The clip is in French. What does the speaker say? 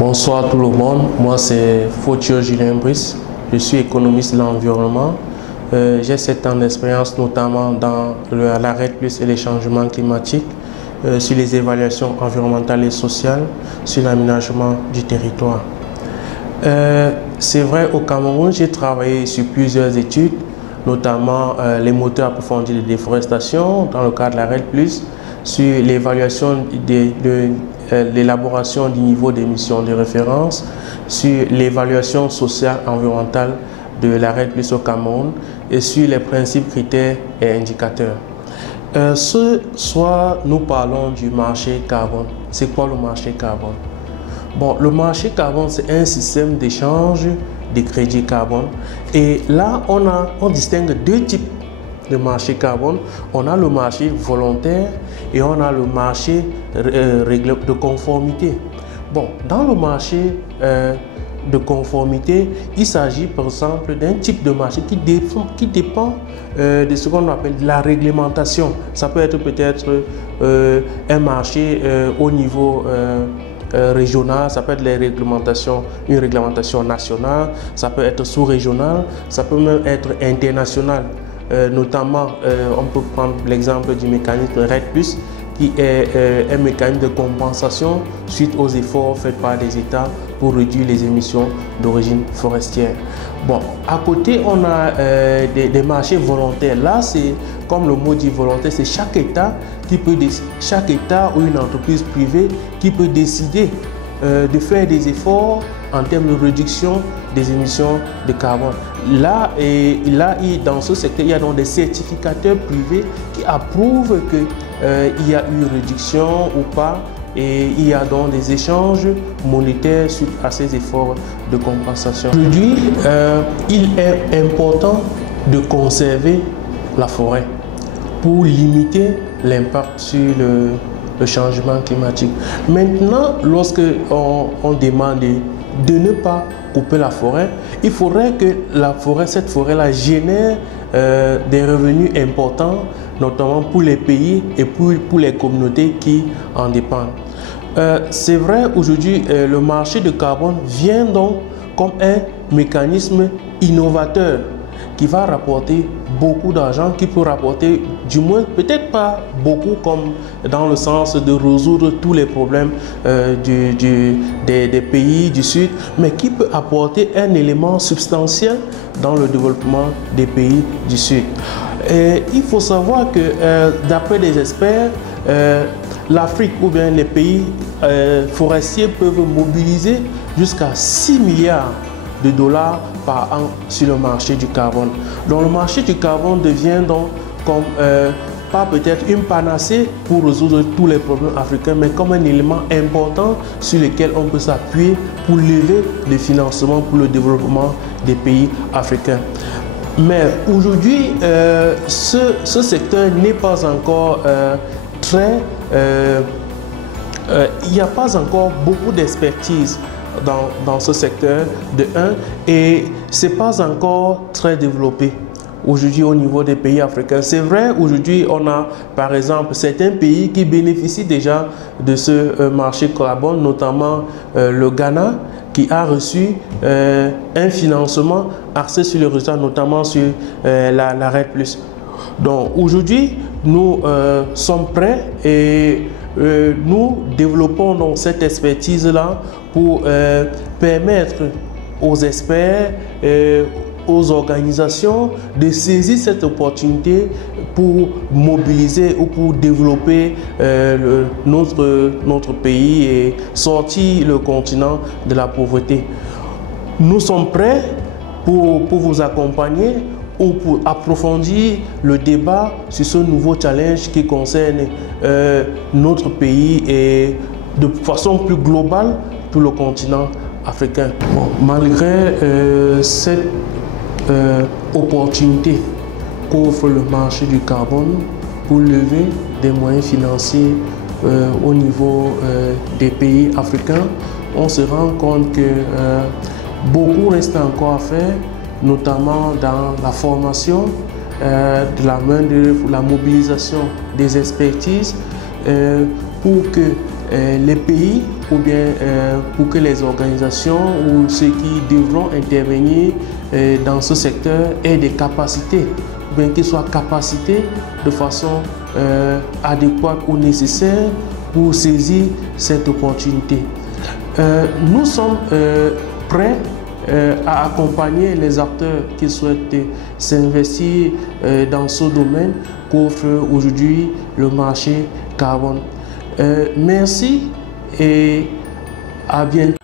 Bonsoir tout le monde, moi c'est Fotio Julien Brice, je suis économiste de l'environnement. J'ai 7 ans d'expérience notamment dans la RED+ et les changements climatiques, sur les évaluations environnementales et sociales, sur l'aménagement du territoire. C'est vrai, au Cameroun, j'ai travaillé sur plusieurs études, notamment les moteurs approfondis de déforestation dans le cadre de la RED+, sur l'évaluation de l'élaboration du niveau d'émissions de référence, sur l'évaluation sociale environnementale de la RED+ au Cameroun et sur les principes, critères et indicateurs. Ce soir, nous parlons du marché carbone. C'est quoi le marché carbone? Bon, le marché carbone, c'est un système d'échange de crédits carbone. Et là, on distingue deux types de marché carbone. On a le marché volontaire et on a le marché de conformité. Bon, dans le marché de conformité, il s'agit par exemple d'un type de marché qui dépend de ce qu'on appelle la réglementation. Ça peut être peut-être un marché au niveau régional, ça peut être une réglementation nationale, ça peut être sous-régional, ça peut même être international. Notamment, on peut prendre l'exemple du mécanisme RED+, qui est un mécanisme de compensation suite aux efforts faits par des États pour réduire les émissions d'origine forestière. Bon, à côté, on a des marchés volontaires. Là, c'est comme le mot dit volontaire, c'est chaque État ou une entreprise privée qui peut décider de faire des efforts en termes de réduction des émissions de carbone. Là, dans ce secteur, il y a donc des certificateurs privés qui approuvent qu'il y a eu réduction ou pas, et il y a donc des échanges monétaires suite à ces efforts de compensation. Aujourd'hui, il est important de conserver la forêt pour limiter l'impact sur le changement climatique. Maintenant, lorsque on demande de ne pas couper la forêt, il faudrait que cette forêt-là génère des revenus importants, notamment pour les pays et pour les communautés qui en dépendent. C'est vrai, aujourd'hui, le marché de carbone vient donc comme un mécanisme innovateur qui va rapporter beaucoup d'argent, qui peut rapporter, du moins, peut-être pas beaucoup comme dans le sens de résoudre tous les problèmes des pays du Sud, mais qui peut apporter un élément substantiel dans le développement des pays du Sud. Et il faut savoir que, d'après des experts, l'Afrique ou bien les pays forestiers peuvent mobiliser jusqu'à 6 milliards de dollars par an sur le marché du carbone. Donc le marché du carbone devient donc comme pas peut-être une panacée pour résoudre tous les problèmes africains, mais comme un élément important sur lequel on peut s'appuyer pour lever des financements pour le développement des pays africains. Mais aujourd'hui, ce secteur n'est pas encore il n'y a pas encore beaucoup d'expertise dans ce secteur de 1 et c'est pas encore très développé aujourd'hui au niveau des pays africains. C'est vrai, aujourd'hui on a par exemple certains pays qui bénéficient déjà de ce marché carbone, notamment le Ghana qui a reçu un financement axé sur les résultats, notamment sur la RED+. Donc aujourd'hui nous sommes prêts et nous développons donc cette expertise-là pour permettre aux experts, aux organisations de saisir cette opportunité pour mobiliser ou pour développer notre pays et sortir le continent de la pauvreté. Nous sommes prêts pour vous accompagner ou pour approfondir le débat sur ce nouveau challenge qui concerne notre pays et de façon plus globale tout le continent africain. Bon, malgré cette opportunité qu'offre le marché du carbone pour lever des moyens financiers au niveau des pays africains, on se rend compte que beaucoup reste encore à faire, notamment dans la formation de la main-d'œuvre, la mobilisation des expertises pour que les pays ou bien pour que les organisations ou ceux qui devront intervenir dans ce secteur aient des capacités, ou bien qu'ils soient capacités de façon adéquate ou nécessaire pour saisir cette opportunité. Nous sommes prêts à accompagner les acteurs qui souhaitent s'investir dans ce domaine qu'offre aujourd'hui le marché carbone. Merci et à bientôt.